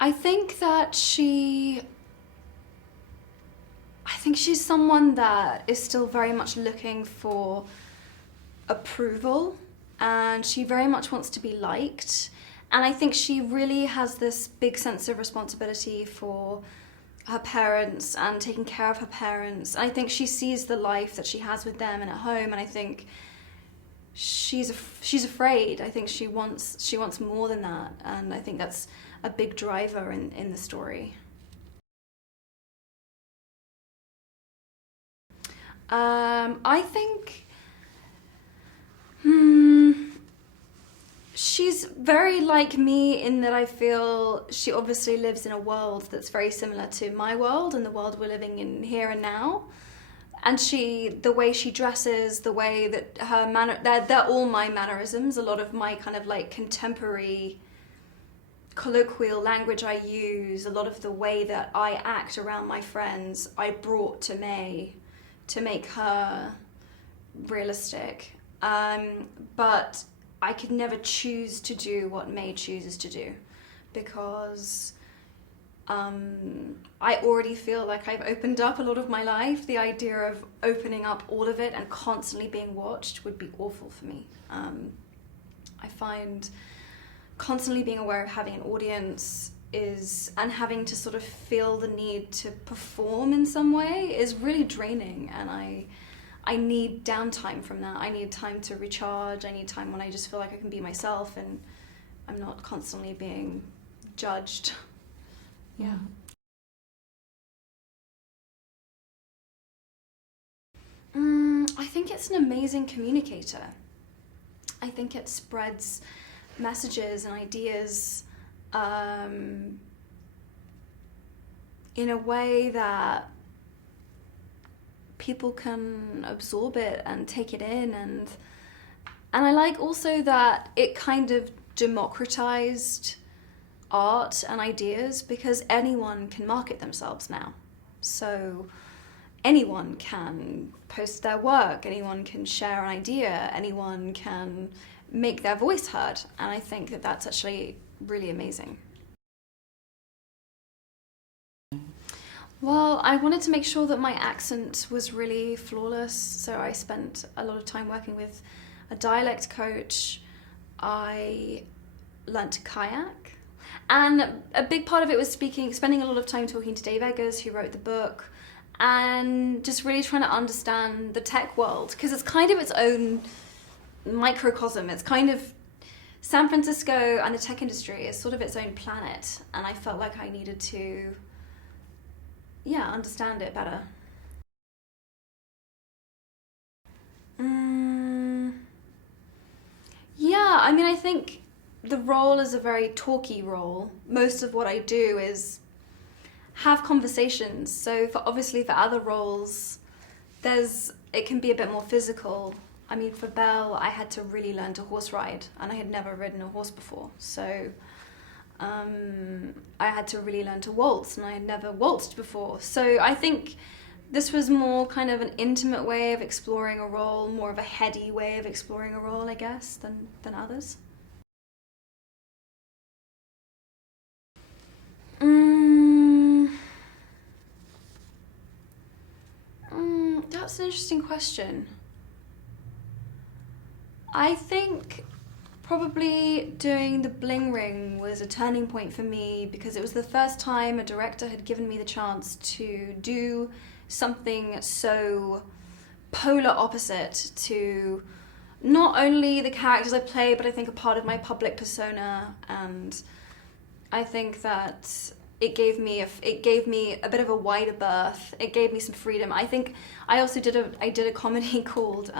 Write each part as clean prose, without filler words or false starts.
I think that I think she's someone that is still very much looking for approval, and she very much wants to be liked. And I think she really has this big sense of responsibility for her parents and taking care of her parents. I think she sees the life that she has with them and at home, and I think she's afraid. I think she wants more than that, and I think that's a big driver in the story. I think she's very like me in that I feel she obviously lives in a world that's very similar to my world and the world we're living in here and now. And the way she dresses, the way that her manner, they're all my mannerisms, a lot of my kind of like contemporary colloquial language I use, a lot of the way that I act around my friends, I brought to May to make her realistic. But I could never choose to do what May chooses to do, because I already feel like I've opened up a lot of my life. The idea of opening up all of it and constantly being watched would be awful for me. I find constantly being aware of having an audience and having to sort of feel the need to perform in some way is really draining, and I need downtime from that. I need time to recharge. I need time when I just feel like I can be myself and I'm not constantly being judged. Yeah. I think it's an amazing communicator. I think it spreads messages and ideas in a way that people can absorb it and take it in, and I like also that it kind of democratized art and ideas, because anyone can market themselves now. So anyone can post their work, anyone can share an idea, anyone can make their voice heard, and I think that that's actually really amazing. Well, I wanted to make sure that my accent was really flawless, so I spent a lot of time working with a dialect coach. I learnt to kayak, and a big part of it was spending a lot of time talking to Dave Eggers, who wrote the book, and just really trying to understand the tech world, because it's kind of its own microcosm. It's kind of San Francisco and the tech industry is sort of its own planet, and I felt like I needed to understand it better. Yeah, I mean, I think the role is a very talky role. Most of what I do is have conversations. So obviously for other roles, it can be a bit more physical. I mean, for Belle, I had to really learn to horse ride, and I had never ridden a horse before. So I had to really learn to waltz, and I had never waltzed before. So I think this was more kind of an intimate way of exploring a role, more of a heady way of exploring a role, I guess, than others. That's an interesting question. I think probably doing the Bling Ring was a turning point for me, because it was the first time a director had given me the chance to do something so polar opposite to not only the characters I play, but I think a part of my public persona. And I think that it gave me a bit of a wider berth. It gave me some freedom. I think I also did a comedy called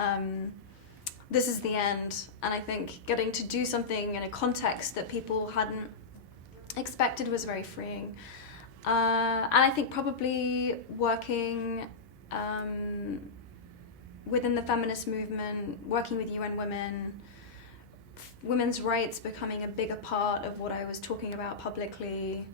This Is the End, and I think getting to do something in a context that people hadn't expected was very freeing. And I think probably working within the feminist movement, working with UN Women, women's rights becoming a bigger part of what I was talking about publicly,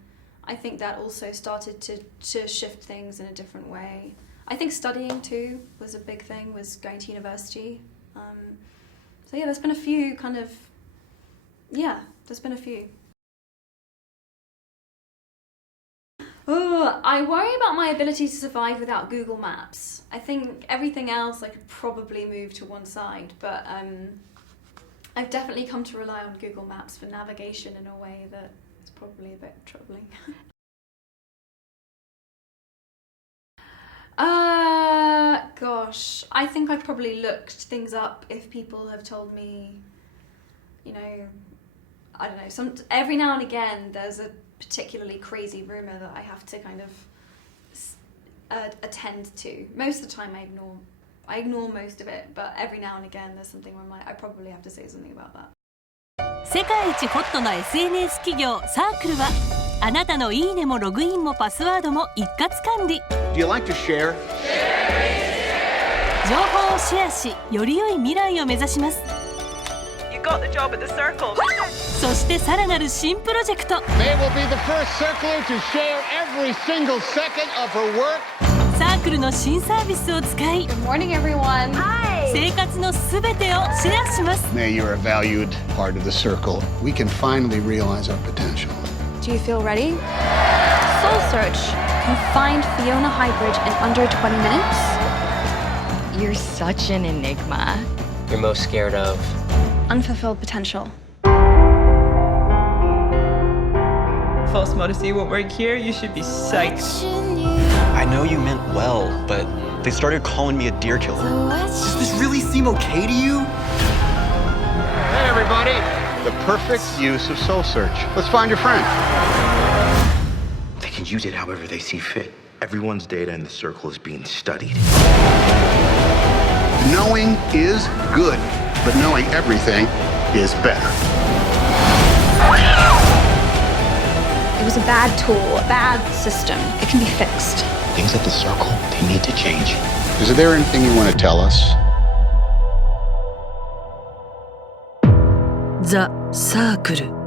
I think that also started to shift things in a different way. I think studying too was a big thing, was going to university. So yeah, there's been a few. Oh, I worry about my ability to survive without Google Maps. I think everything else I could probably move to one side, but I've definitely come to rely on Google Maps for navigation in a way that is probably a bit troubling. Gosh, I think I've probably looked things up if people have told me, you know, I don't know, every now and again there's a particularly crazy rumour that I have to kind of attend to. Most of the time I ignore most of it, but every now and again there's something where I'm like, I probably have to say something about that. 世界一ホットな SNS 企業サークルはあなたのいいねもログインもパスワードも一括管理。 Do you like to share? 情報をシェアしより良い未来を目指します。 You got the job at the Circle. そしてさらなる新プロジェクト May will be the first circler to share every single second of her work. サークルの新サービスを使い Good morning, everyone. Hi. 生活のすべてをシェアします。 May you're a valued part of the circle. We can finally realize our potential. Do you feel ready? Soul Search can find Fiona Highbridge in under 20 minutes. You're such an enigma. You're most scared of? Unfulfilled potential. False modesty won't work here. You should be psyched. I know you meant well, but they started calling me a deer killer. Does this really seem okay to you? Hey, everybody. The perfect use of soul search. Let's find your friend. They can use it however they see fit. Everyone's data in the circle is being studied. Knowing is good, but knowing everything is better. It was a bad tool, a bad system. It can be fixed. Things at the circle, they need to change. Is there anything you want to tell us? ザ・サークル